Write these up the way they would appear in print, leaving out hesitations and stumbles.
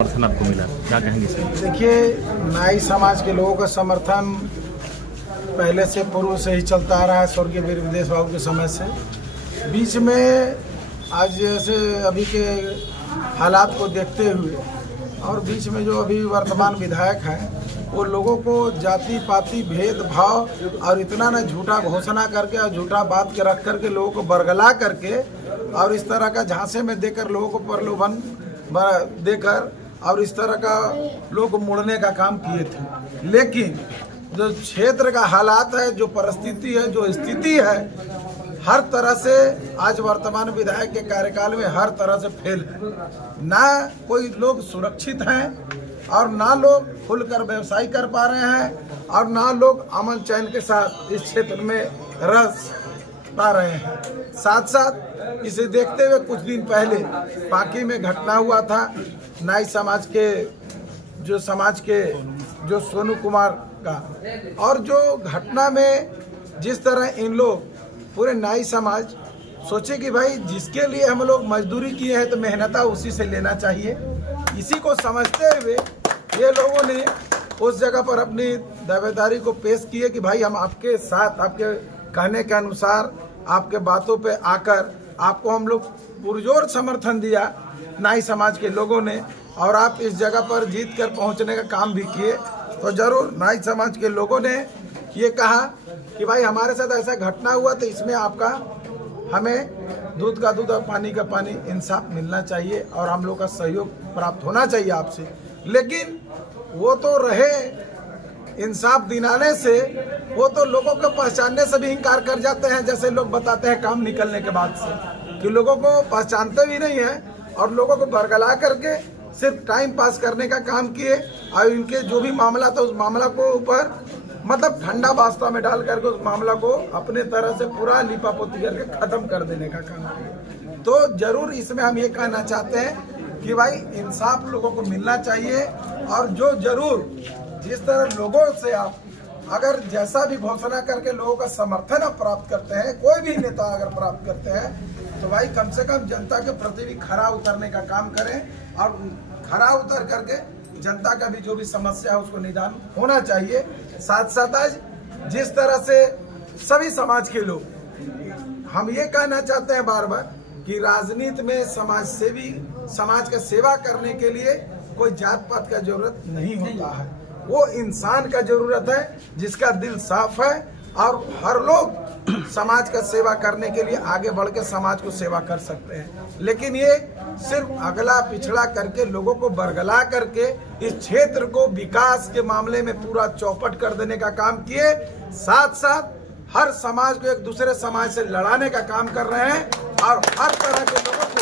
समर्थन आपको मिला, क्या कहेंगे सर? देखिए, नाई समाज के लोगों का समर्थन पहले से पूर्व से ही चलता आ रहा है, स्वर्गीय वीर विदेश बाबू के समय से। बीच में आज जैसे अभी के हालात को देखते हुए और बीच में जो अभी वर्तमान विधायक हैं वो लोगों को जाति पाति भेदभाव और इतना ना झूठा घोषणा करके और झूठा बात के रख करके लोगों को बरगला करके और इस तरह का झांसे में देकर लोगों को प्रलोभन देकर और इस तरह का लोग मुड़ने का काम किए थे। लेकिन जो क्षेत्र का हालात है, जो परिस्थिति है, जो स्थिति है, हर तरह से आज वर्तमान विधायक के कार्यकाल में हर तरह से फेल है। ना कोई लोग सुरक्षित हैं और ना लोग खुलकर व्यवसाय कर पा रहे हैं और ना लोग अमन चैन के साथ इस क्षेत्र में रह पा रहे हैं। साथ साथ इसे देखते हुए कुछ दिन पहले पाकी में घटना हुआ था नाई समाज के जो सोनू कुमार का, और जो घटना में जिस तरह इन लोग पूरे नाई समाज सोचे कि भाई जिसके लिए हम लोग मजदूरी किए हैं तो मेहनता उसी से लेना चाहिए, इसी को समझते हुए ये लोगों ने उस जगह पर अपनी दावेदारी को पेश किए कि भाई हम आपके साथ, आपके कहने के अनुसार, आपके बातों पे आकर आपको हम लोग पुरजोर समर्थन दिया नाई समाज के लोगों ने, और आप इस जगह पर जीत कर पहुंचने का काम भी किए। तो जरूर नाई समाज के लोगों ने ये कहा कि भाई हमारे साथ ऐसा घटना हुआ तो इसमें आपका, हमें दूध का दूध और पानी का पानी इंसाफ मिलना चाहिए और हम लोग का सहयोग प्राप्त होना चाहिए आपसे। लेकिन वो तो रहे इंसाफ दिलाने से, वो तो लोगों को पहचानने से भी इनकार कर जाते हैं। जैसे लोग बताते हैं काम निकलने के बाद से कि लोगों को पहचानते भी नहीं है और लोगों को बरगला करके सिर्फ टाइम पास करने का काम किए और इनके जो भी मामला था उस मामला को ऊपर मतलब ठंडा वास्ता में डाल करके उस मामला को अपने तरह से पूरा लिपापोती करके खत्म कर देने का काम किया। तो जरूर इसमें हम ये कहना चाहते हैं कि भाई इंसाफ लोगों को मिलना चाहिए और जो जरूर जिस तरह लोगों से आप अगर जैसा भी घोषणा करके लोगों का समर्थन आप प्राप्त करते हैं, कोई भी नेता अगर प्राप्त करते हैं तो भाई कम से कम जनता के प्रति भी खरा उतरने का काम करें और खरा उतर करके जनता का भी जो भी समस्या है उसको निदान होना चाहिए। साथ साथ आज जिस तरह से सभी समाज के लोग, हम ये कहना चाहते हैं बार बार कि राजनीति में समाज सेवी, समाज का सेवा करने के लिए कोई जात पात का जरूरत नहीं होता है, वो इंसान का जरूरत है जिसका दिल साफ है और हर लोग समाज का सेवा करने के लिए आगे बढ़ के समाज को सेवा कर सकते हैं। लेकिन ये सिर्फ अगला पिछड़ा करके लोगों को बरगला करके इस क्षेत्र को विकास के मामले में पूरा चौपट कर देने का काम किए। साथ साथ हर समाज को एक दूसरे समाज से लड़ाने का काम कर रहे हैं और हर तरह के लोगों को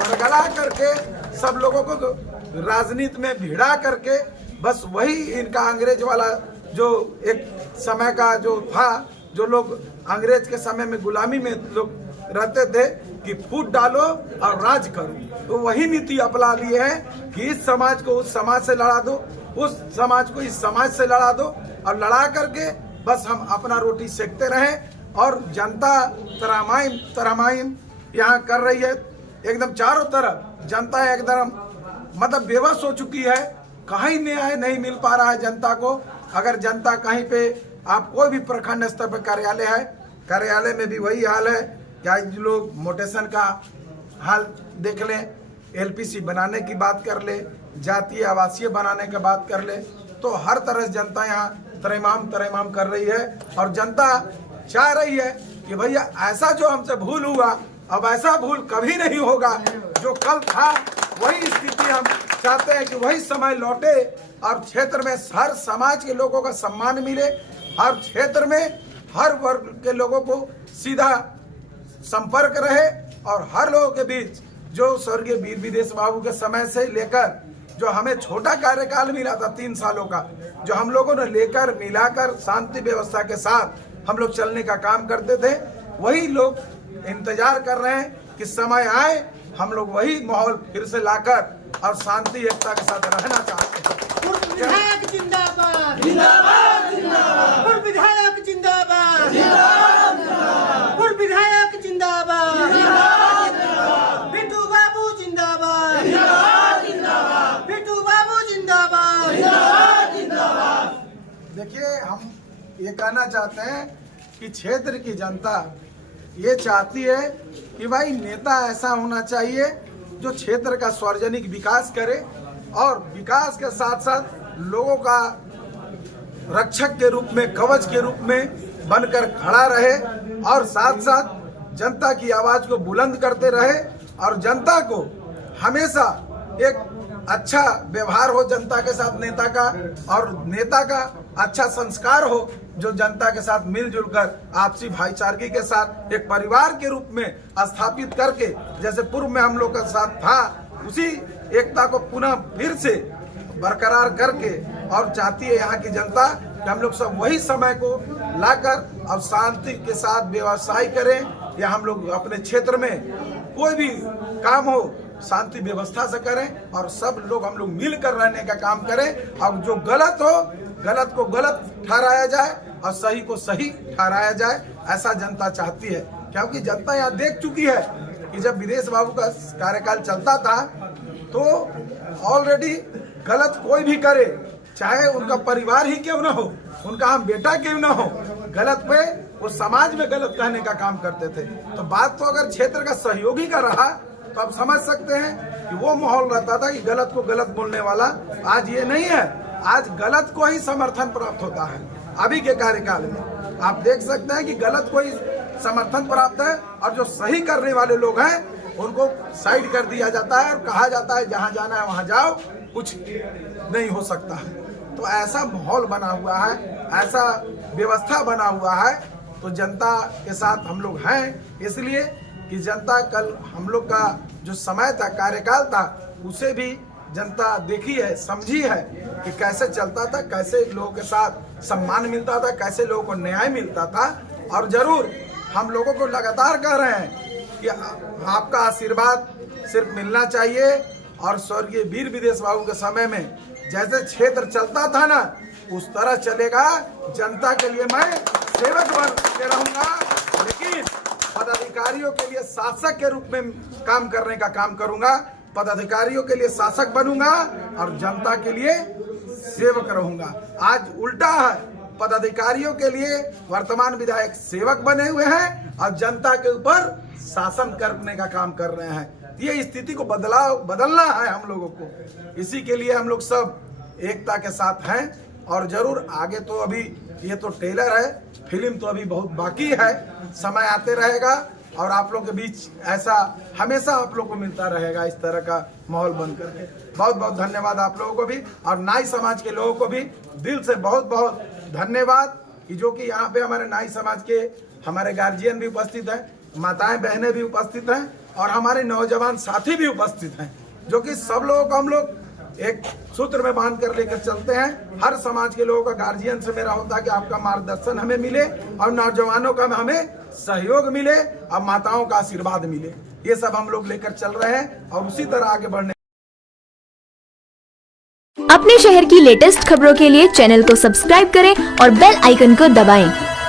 बरगला करके सब लोगों को राजनीति में भिड़ा करके बस वही इनका अंग्रेज वाला जो एक समय का जो था, जो लोग अंग्रेज के समय में गुलामी में लोग रहते थे कि फूट डालो और राज करो, तो वही नीति अपना लिए हैं कि इस समाज को उस समाज से लड़ा दो, उस समाज को इस समाज से लड़ा दो और लड़ा करके बस हम अपना रोटी सेकते रहें। और जनता तरमाइम यहाँ कर रही है, एकदम चारों तरफ जनता एकदम मतलब बेबस हो चुकी है, कहीं न्याय नहीं मिल पा रहा है जनता को। अगर जनता कहीं पे आप कोई भी प्रखंड स्तर पर कार्यालय है, कार्यालय में भी वही हाल है कि आज लोग मोटेशन का हाल देख लें, एलपीसी बनाने की बात कर ले, जातीय आवासीय बनाने की बात कर ले, तो हर तरह से जनता यहाँ तरेमाम कर रही है और जनता चाह रही है कि भैया ऐसा जो हमसे भूल हुआ अब ऐसा भूल कभी नहीं होगा। जो कल था वही स्थिति हम चाहते हैं कि वही समय लौटे और क्षेत्र में हर समाज के लोगों का सम्मान मिले, हर क्षेत्र में हर वर्ग के लोगों को सीधा संपर्क रहे और हर लोगों के बीच जो स्वर्गीय वीर विदेश बाबू के समय से लेकर जो हमें छोटा कार्यकाल मिला था 3 सालों का, जो हम लोगों ने लेकर मिलाकर शांति व्यवस्था के साथ हम लोग चलने का काम करते थे, वही लोग इंतजार कर रहे हैं कि समय आए हम लोग वही माहौल फिर से लाकर और शांति एकता के साथ रहना चाहते हैं। विधायक जिंदाबाद, जिंदाबाद जिंदाबाद, विधायक जिंदाबाद, जिंदाबाद, विधायक जिंदाबाद, जिंदाबाद, बिट्टू बाबू जिंदाबाद, जिंदाबाद, बिट्टू देखिए, हम ये कहना चाहते हैं कि क्षेत्र की जनता ये चाहती है कि भाई नेता ऐसा होना चाहिए जो क्षेत्र का सार्वजनिक विकास करे और विकास के साथ साथ लोगों का रक्षक के रूप में, कवच के रूप में बनकर खड़ा रहे और साथ साथ जनता की आवाज को बुलंद करते रहे और जनता को हमेशा एक अच्छा व्यवहार हो जनता के साथ नेता का, और नेता का अच्छा संस्कार हो जो जनता के साथ मिलजुल कर आपसी भाईचारगी के साथ एक परिवार के रूप में स्थापित करके, जैसे पूर्व में हम लोग का साथ था, उसी एकता को पुनः फिर से बरकरार करके, और चाहती है यहाँ की जनता कि हम लोग सब वही समय को लाकर और शांति के साथ व्यवसाय करें, या हम लोग अपने क्षेत्र में कोई भी काम हो शांति व्यवस्था से करें और सब लोग हम लोग मिलकर रहने का काम करें, और जो गलत हो गलत को गलत ठहराया जाए और सही को सही ठहराया जाए, ऐसा जनता चाहती है। क्योंकि जनता यहाँ देख चुकी है कि जब विदेश बाबू का कार्यकाल चलता था तो ऑलरेडी गलत कोई भी करे, चाहे उनका परिवार ही क्यों ना हो, उनका हम बेटा क्यों ना हो, गलत पे वो समाज में गलत कहने का काम करते थे। तो बात तो अगर क्षेत्र का सहयोगी का रहा तो आप समझ सकते हैं कि वो माहौल रहता था कि गलत को गलत बोलने वाला। आज ये नहीं है, आज गलत को ही समर्थन प्राप्त होता है। अभी के कार्यकाल में आप देख सकते हैं कि गलत को ही समर्थन प्राप्त है और जो सही करने वाले लोग हैं उनको साइड कर दिया जाता है और कहा जाता है जहां जाना है वहां जाओ, कुछ नहीं हो सकता है। तो ऐसा माहौल बना हुआ है, ऐसा व्यवस्था बना हुआ है, तो जनता के साथ हम लोग हैं, इसलिए कि जनता कल हम लोग का जो समय था, कार्यकाल था, उसे भी जनता देखी है, समझी है कि कैसे चलता था, कैसे लोगों के साथ सम्मान मिलता था, कैसे लोगों को न्याय मिलता था। और जरूर हम लोगों को लगातार कह रहे हैं कि आपका आशीर्वाद सिर्फ मिलना चाहिए, और स्वर्गीय वीर विदेश बाबू के समय में जैसे क्षेत्र चलता था ना, उस तरह चलेगा। जनता के लिए मैं सेवक बन के रहूंगा, लेकिन पदाधिकारियों के लिए शासक के रूप में काम करने का काम करूंगा। पदाधिकारियों के लिए शासक बनूंगा और जनता के लिए सेवक रहूंगा। आज उल्टा है, पदाधिकारियों के लिए वर्तमान विधायक सेवक बने हुए हैं और जनता के ऊपर शासन करने का काम कर रहे हैं। ये स्थिति को बदलना है हम लोगों को। इसी के लिए हम लोग सब एकता के साथ हैं और जरूर आगे तो अभी ये तो ट्रेलर है, फिल्म तो अभी बहुत बाकी है, समय आते रहेगा और आप लोग के बीच ऐसा हमेशा आप लोग को मिलता रहेगा इस तरह का माहौल बन करके। बहुत बहुत धन्यवाद आप लोगों को भी और नाई समाज के लोगों को भी दिल से बहुत बहुत धन्यवाद कि जो कि यहाँ पे हमारे नाई समाज के हमारे गार्जियन भी उपस्थित हैं, माताएं बहनें भी उपस्थित हैं और हमारे नौजवान साथी भी उपस्थित हैं, जो कि सब लोगों को हम लोग एक सूत्र में बांध कर लेकर चलते हैं। हर समाज के लोगों का गार्जियन से मेरा होता है कि आपका मार्गदर्शन हमें मिले और नौजवानों का हमें सहयोग मिले और माताओं का आशीर्वाद मिले। ये सब हम लोग लेकर चल रहे हैं और उसी तरह आगे बढ़ने। अपने शहर की लेटेस्ट खबरों के लिए चैनल को सब्सक्राइब करें और बेल आइकन को दबाएं।